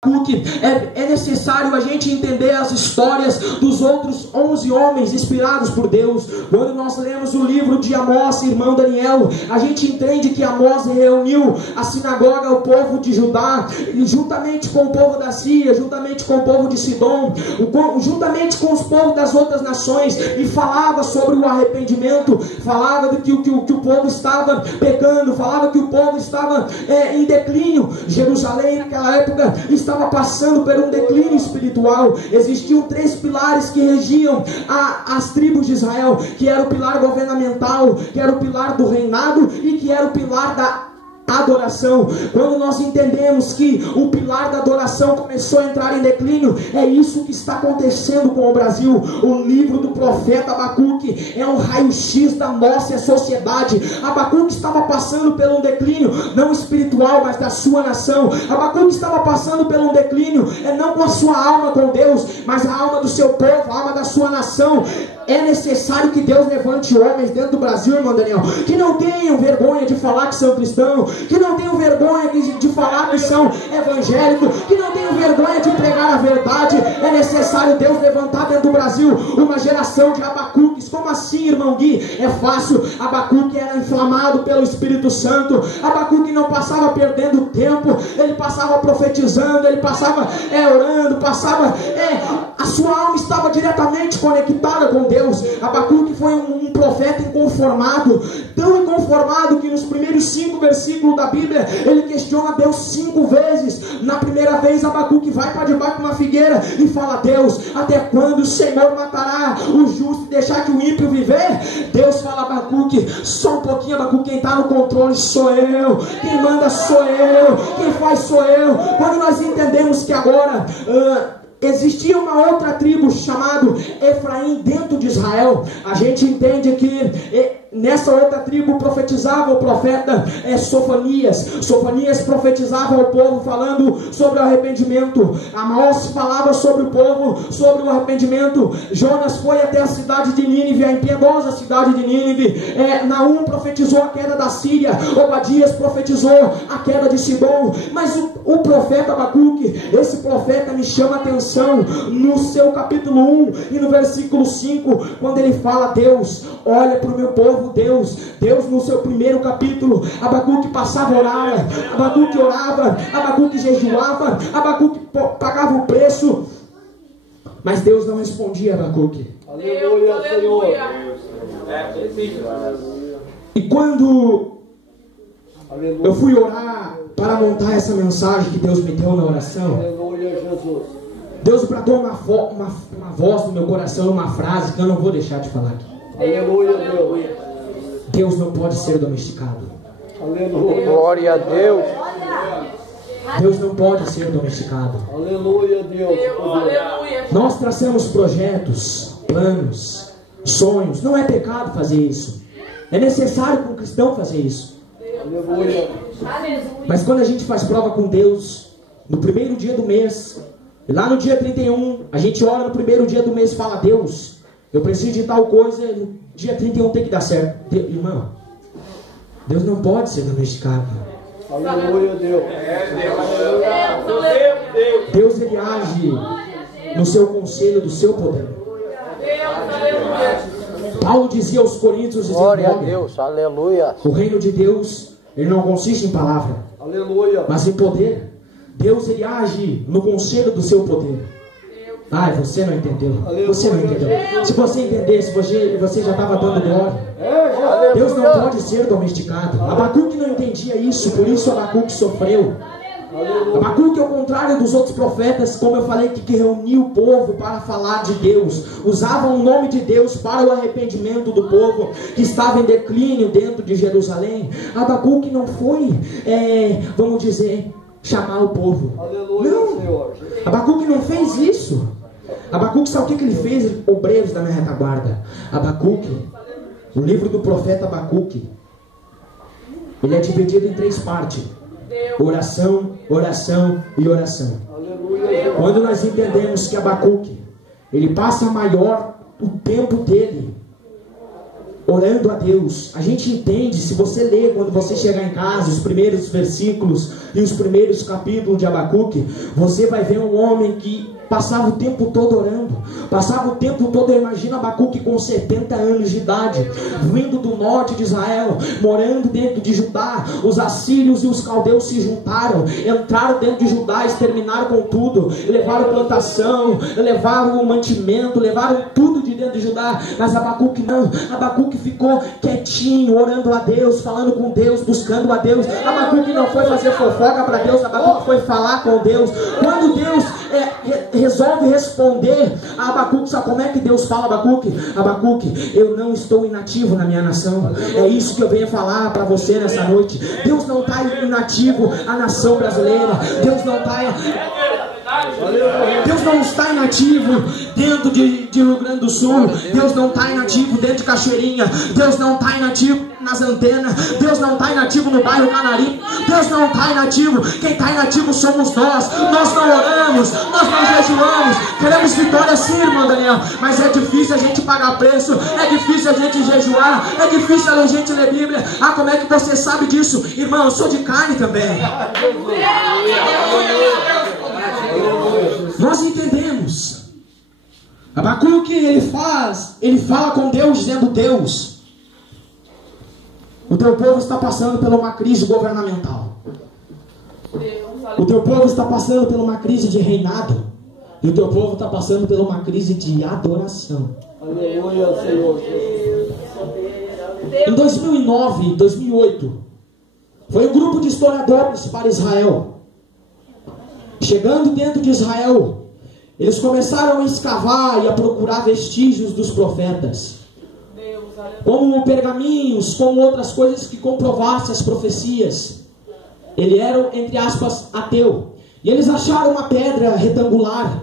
É necessário a gente entender as histórias dos outros 11 homens inspirados por Deus. Quando nós lemos o livro de Amós, irmão Daniel, a gente entende que Amós reuniu a sinagoga, o povo de Judá, juntamente com o povo da Síria, juntamente com o povo de Sidom, juntamente com os povos das outras nações, e falava sobre o arrependimento, falava que o povo estava pecando, falava que o povo estava em declínio. Jerusalém naquela época estava passando por um declínio espiritual. Existiam 3 pilares que regiam as tribos de Israel, que era o pilar governamental, que era o pilar do reinado e que era o pilar da adoração. Quando nós entendemos que o pilar da adoração começou a entrar em declínio, é isso que está acontecendo com o Brasil. O livro do profeta Abacuque é um raio-x da nossa sociedade. Abacuque estava passando por um declínio, não espiritual, mas da sua nação. Abacuque estava passando por um declínio, não com a sua alma com Deus, mas a alma do seu povo, a alma da sua nação. É necessário que Deus levante homens dentro do Brasil, irmão Daniel, que não tenham vergonha de falar que são cristãos, que não tenham vergonha de falar que são evangélicos, que não tenham vergonha de pregar a verdade. É necessário Deus levantar dentro do Brasil uma geração de Abacuques. Como assim, irmão Gui? É fácil. Abacuque era inflamado pelo Espírito Santo. Abacuque não passava perdendo tempo, ele passava profetizando, ele passava orando, a sua alma estava diretamente conectada com Deus. Abacuque foi um profeta inconformado, tão inconformado que nos primeiros 5 versículos da Bíblia ele questiona Deus 5 vezes. Na primeira vez Abacuque vai para debaixo de uma figueira e fala: Deus, até quando o Senhor matará o justo e deixar que o ímpio viver? Deus fala: Abacuque, só um pouquinho, Abacuque, quem está no controle sou eu, quem manda sou eu, quem faz sou eu. Quando nós entendemos que agora existia uma outra tribo chamada Efraim dentro de Israel, a gente entende que nessa outra tribo profetizava o profeta Sofonias. Sofonias profetizava ao povo falando sobre o arrependimento. Amós falava sobre o povo, sobre o arrependimento. Jonas foi até a cidade de Nínive, a impiedosa cidade de Nínive. Naum profetizou a queda da Síria. Obadias profetizou a queda de Sidom. Mas o profeta Abacuque, esse profeta me chama a atenção no seu capítulo 1 e no versículo 5, quando ele fala: Deus, olha para o meu povo. Deus no seu primeiro capítulo, Abacuque passava a orar, Abacuque orava, Abacuque jejuava, Abacuque pagava o preço, mas Deus não respondia a Abacuque. Aleluia, Senhor. E quando eu fui orar para montar essa mensagem que Deus me deu na oração, Aleluia, Jesus. Deus bradou uma voz no meu coração, uma frase que eu não vou deixar de falar aqui. Aleluia, Deus. Deus não pode ser domesticado. Aleluia. Glória a Deus. Deus não pode ser domesticado. Aleluia, Deus. Nós traçamos projetos, planos, sonhos. Não é pecado fazer isso. É necessário para um cristão fazer isso. Aleluia. Mas quando a gente faz prova com Deus, no primeiro dia do mês, e lá no dia 31, a gente ora no primeiro dia do mês e fala: Deus, eu preciso de tal coisa, no dia 31 tem que dar certo. Irmão, Deus não pode ser domesticado. Aleluia, Deus. Deus, ele age no seu conselho do seu poder. Paulo dizia aos Coríntios: Glória a Deus, aleluia. O reino de Deus, ele não consiste em palavra, Aleluia. mas em poder. Deus, ele age no conselho do seu poder. Ai, você não entendeu. Você não entendeu. Se você entendesse, você já estava dando glória. Deus não pode ser domesticado. Abacuque não entendia isso, por isso Abacuque sofreu. Abacuque, ao contrário dos outros profetas, como eu falei, que reuniu o povo para falar de Deus, usavam o nome de Deus para o arrependimento do povo que estava em declínio dentro de Jerusalém. Abacuque não foi, vamos dizer, chamar o povo. Aleluia, Não. Senhor. Abacuque não fez isso. Abacuque, sabe o que ele fez? Obreiros da minha retaguarda. Abacuque, o livro do profeta Abacuque, ele é dividido em 3 partes: oração, oração e oração. Aleluia. Quando nós entendemos que Abacuque, ele passa o tempo dele orando a Deus. A gente entende, se você ler, quando você chegar em casa, os primeiros versículos e os primeiros capítulos de Abacuque, você vai ver um homem que passava o tempo todo orando, passava o tempo todo. Eu imagino Abacuque com 70 anos de idade, vindo do norte de Israel, morando dentro de Judá. Os assírios e os caldeus se juntaram, entraram dentro de Judá, exterminaram com tudo, levaram plantação, levaram o mantimento, levaram tudo de dentro de Judá. Mas Abacuque não, Abacuque ficou quietinho, orando a Deus, falando com Deus, buscando a Deus. Abacuque não foi fazer fofoca para Deus, Abacuque foi falar com Deus. Quando Deus resolve responder a Abacuque, sabe como é que Deus fala a Abacuque? Abacuque, eu não estou inativo na minha nação. É isso que eu venho falar para você nessa noite. Deus não está inativo a nação brasileira. Deus não está inativo dentro de Rio Grande do Sul. Deus não está inativo dentro de Cachoeirinha. Deus não está inativo nas antenas. Deus não está inativo no bairro Canarim. Deus não está inativo. Quem está inativo somos nós. Nós não oramos, nós não jejuamos. Queremos vitória sim, irmão Daniel, mas é difícil a gente pagar preço, é difícil a gente jejuar, é difícil a gente ler Bíblia. Ah, como é que você sabe disso? Irmão, eu sou de carne também. Nós entendemos. Abacuque, ele fala com Deus, dizendo: Deus, o teu povo está passando por uma crise governamental. O teu povo está passando por uma crise de reinado. E o teu povo está passando por uma crise de adoração. Aleluia, Senhor. Em 2009, 2008, foi um grupo de historiadores para Israel. Chegando dentro de Israel, eles começaram a escavar e a procurar vestígios dos profetas, como pergaminhos, como outras coisas que comprovassem as profecias. Eles eram, entre aspas, ateu. E eles acharam uma pedra retangular.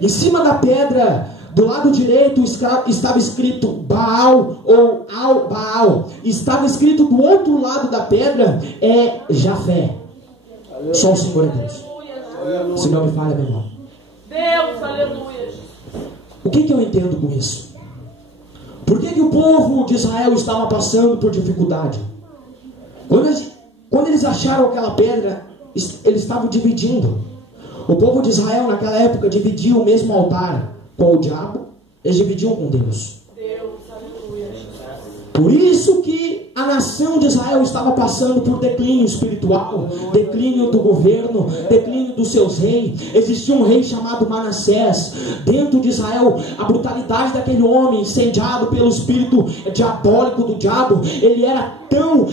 Em cima da pedra, do lado direito, estava escrito Baal ou Al-Baal. Estava escrito do outro lado da pedra, Jafé. Só o Senhor é Deus. Se não me falha, meu irmão. Deus, aleluia. O que eu entendo com isso? Por que o povo de Israel estava passando por dificuldade? Quando eles acharam aquela pedra, eles estavam dividindo. O povo de Israel naquela época dividia o mesmo altar com o diabo. Eles dividiam com Deus. Por isso que a nação de Israel estava passando por declínio espiritual, declínio do governo, declínio dos seus reis. Existia um rei chamado Manassés. Dentro de Israel, a brutalidade daquele homem, incendiado pelo espírito diabólico do diabo, ele era tão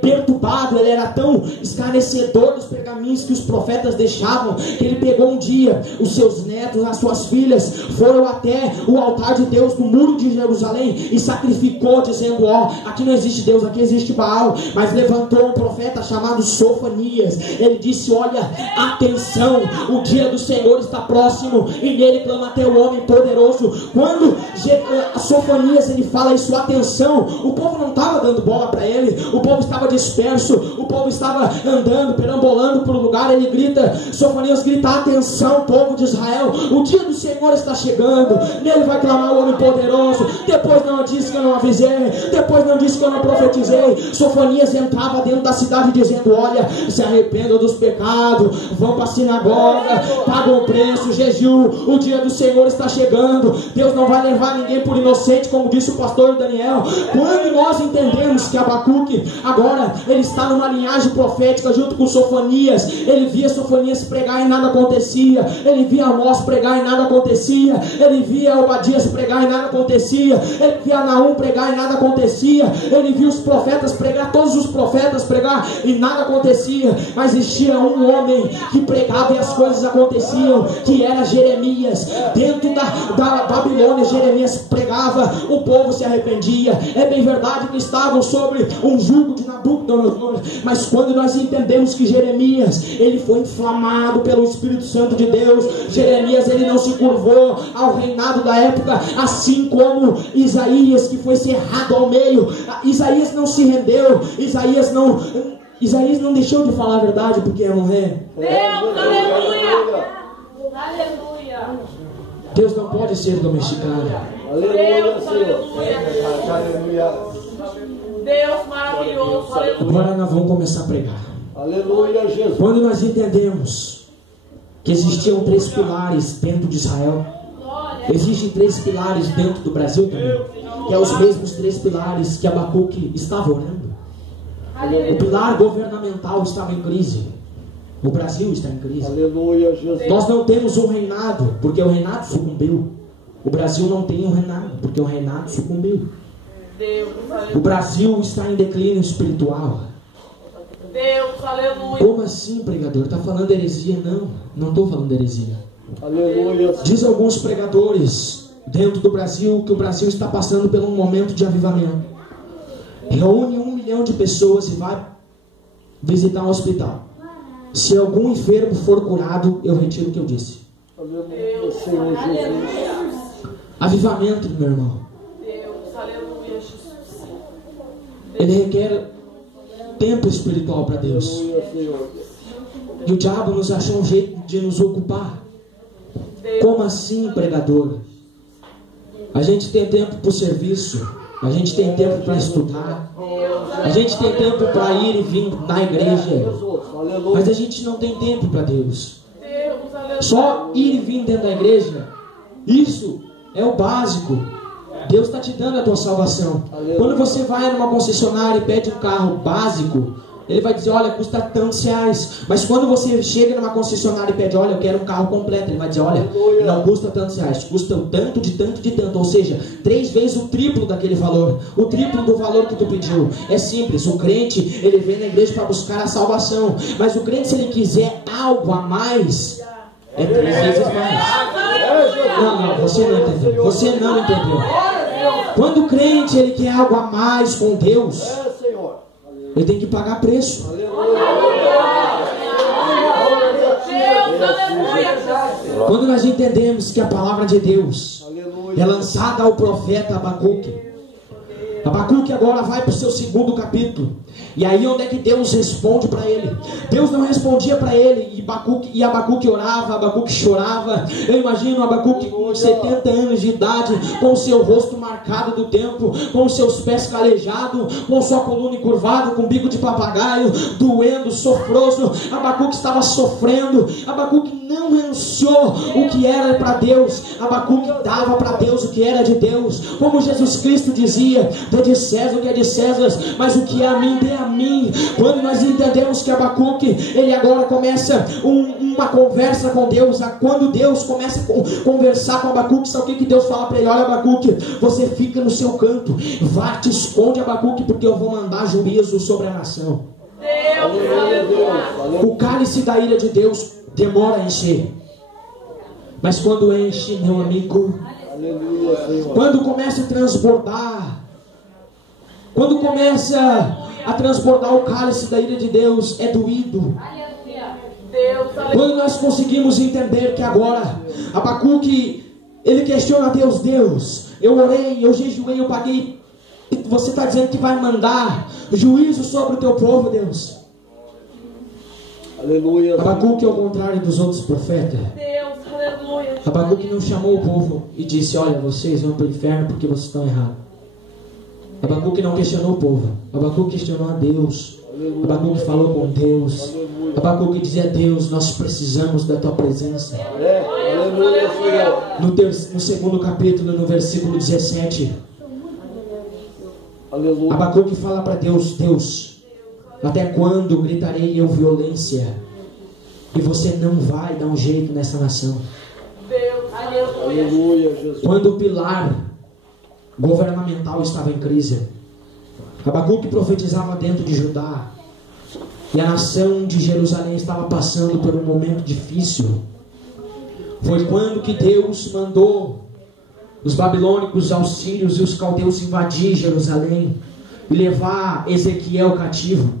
perturbado, ele era tão escarnecedor dos pergaminhos que os profetas deixavam, que ele pegou um dia, os seus netos, as suas filhas, foram até o altar de Deus no muro de Jerusalém e sacrificou, dizendo: aqui não existe Deus, aqui existe Baal. Mas levantou um profeta chamado Sofonias. Ele disse: olha, atenção, o dia do Senhor está próximo e nele clama até o homem poderoso. Quando Sofonias ele fala isso, atenção, o povo não estava dando bola para ele, o povo estava disperso, o povo estava andando, perambulando por um lugar. Ele grita, Sofonias grita: atenção, povo de Israel, o dia do Senhor está chegando, nele vai clamar o homem poderoso. Depois não disse que eu não avisei, depois não disse que eu não profetizei. Sofonias entrava dentro da cidade dizendo: olha, se arrependam dos pecados, vão para a sinagoga, pagam o preço, jejum, o dia do Senhor está chegando. Deus não vai levar ninguém por inocente, como disse o pastor Daniel. Quando nós entendemos que Abacuque agora ele está numa linhagem profética junto com Sofonias, ele via Sofonias pregar e nada acontecia, ele via Amós pregar e nada acontecia, ele via Obadias pregar e nada acontecia, ele via Naum pregar e nada acontecia, ele viu os profetas pregar, todos os profetas pregar e nada acontecia. Mas existia um homem que pregava e as coisas aconteciam, que era Jeremias. Dentro da Babilônia, Jeremias pregava, o povo se arrependia. É bem verdade que estavam sobre um jugo de Nabucodonosor, mas quando nós entendemos que Jeremias ele foi inflamado pelo Espírito Santo de Deus, Jeremias ele não se curvou ao reinado da época, assim como Isaías, que foi cerrado ao meio. Isaías não se rendeu, Isaías não deixou de falar a verdade porque ia morrer. Deus, aleluia. Aleluia. Deus não pode ser domesticado. Aleluia, Senhor. Aleluia. Deus maravilhoso, aleluia. Agora nós vamos começar a pregar. Aleluia, Jesus. Quando nós entendemos que existiam 3 pilares dentro de Israel, existem 3 pilares dentro do Brasil também, que é os mesmos 3 pilares que Abacuque estava orando. O pilar governamental estava em crise. O Brasil está em crise. Aleluia, Jesus. Nós não temos um reinado, porque o reinado sucumbiu. O Brasil não tem um reinado, porque o reinado sucumbiu. O Brasil está em declínio espiritual. Deus, aleluia. Como assim, pregador? Está falando heresia? Não estou falando heresia. Aleluia. Diz alguns pregadores dentro do Brasil que o Brasil está passando por um momento de avivamento. Reúne 1 milhão de pessoas e vai visitar um hospital. Se algum enfermo for curado, eu retiro o que eu disse. Aleluia, Senhor Jesus. Avivamento, meu irmão. Deus, aleluia, Jesus. Ele requer tempo espiritual para Deus. Aleluia, Senhor. E o diabo nos achou um jeito de nos ocupar. Como assim, pregador? A gente tem tempo para o serviço. A gente tem tempo para estudar. A gente tem tempo para ir e vir na igreja. Mas a gente não tem tempo para Deus. Só ir e vir dentro da igreja, isso é o básico. Deus está te dando a tua salvação. Quando você vai numa concessionária e pede um carro básico, ele vai dizer, olha, custa tantos reais. Mas quando você chega numa concessionária e pede, olha, eu quero um carro completo, ele vai dizer, olha, não custa tantos reais, custa tanto de tanto de tanto. Ou seja, 3 vezes o triplo daquele valor, o triplo do valor que tu pediu. É simples, o crente, ele vem na igreja para buscar a salvação. Mas o crente, se ele quiser algo a mais, é 3 vezes mais. Não, você não entendeu. Você não entendeu. Quando o crente, ele quer algo a mais com Deus, ele tem que pagar preço. Quando nós entendemos que a palavra de Deus é lançada ao profeta Abacuque, Abacuque agora vai para o seu 2º capítulo. E aí onde é que Deus responde para ele? Deus não respondia para ele. E Abacuque orava, Abacuque chorava. Eu imagino Abacuque com 70 anos de idade, com o seu rosto marcado do tempo, com os seus pés calejados, com sua coluna encurvada, com bico de papagaio, doendo, sofroso. Abacuque estava sofrendo. Abacuque não renunciou o que era para Deus. Abacuque dava para Deus o que era de Deus. Como Jesus Cristo dizia, dê de César o que é de César, mas o que é a mim, dê a mim. Quando nós entendemos que Abacuque, ele agora começa uma conversa com Deus. Quando Deus começa a conversar com Abacuque, sabe o que Deus fala para ele? Olha, Abacuque, você fica no seu canto, vá, te esconde, Abacuque, porque eu vou mandar juízo sobre a nação. O cálice da ira de Deus demora a encher, mas quando enche, meu amigo, quando começa a transbordar, quando começa a transbordar o cálice da ira de Deus, é doído. Quando nós conseguimos entender que agora Abacuque, ele questiona a Deus, Deus, eu orei, eu jejuei, eu paguei, você está dizendo que vai mandar juízo sobre o teu povo, Deus. Aleluia. Abacuque, ao contrário dos outros profetas, Abacuque não chamou o povo e disse, olha, vocês vão para o inferno porque vocês estão errados. Abacuque não questionou o povo, Abacuque questionou a Deus. Abacuque falou com Deus. Abacuque dizia, Deus, nós precisamos da tua presença. No 2º capítulo, no versículo 17, Abacuque fala para Deus, Deus, até quando gritarei eu violência e você não vai dar um jeito nessa nação? Quando o pilar governamental estava em crise, Abacuque profetizava dentro de Judá, e a nação de Jerusalém estava passando por um momento difícil. Foi quando que Deus mandou os babilônicos, os sírios e os caldeus invadir Jerusalém e levar Ezequiel cativo.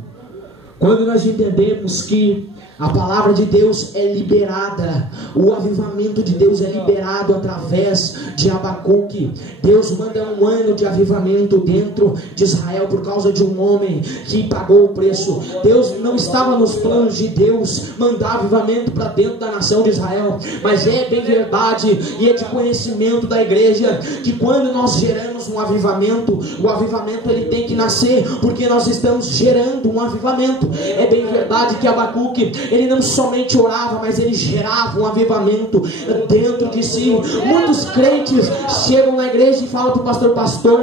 Quando nós entendemos que A palavra de Deus é liberada. O avivamento de Deus é liberado através de Abacuque. Deus manda um ano de avivamento dentro de Israel por causa de um homem que pagou o preço. Deus não estava nos planos de Deus mandar avivamento para dentro da nação de Israel, mas é bem verdade e é de conhecimento da igreja que quando nós geramos um avivamento, o avivamento ele tem que nascer porque nós estamos gerando um avivamento. É bem verdade que Abacuque, ele não somente orava, mas ele gerava um avivamento dentro de si. Muitos crentes chegam na igreja e falam para o pastor: pastor,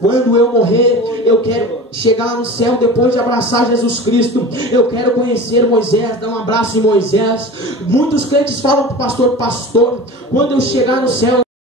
quando eu morrer, eu quero chegar no céu depois de abraçar Jesus Cristo. Eu quero conhecer Moisés, dar um abraço em Moisés. Muitos crentes falam para o pastor: pastor, quando eu chegar no céu,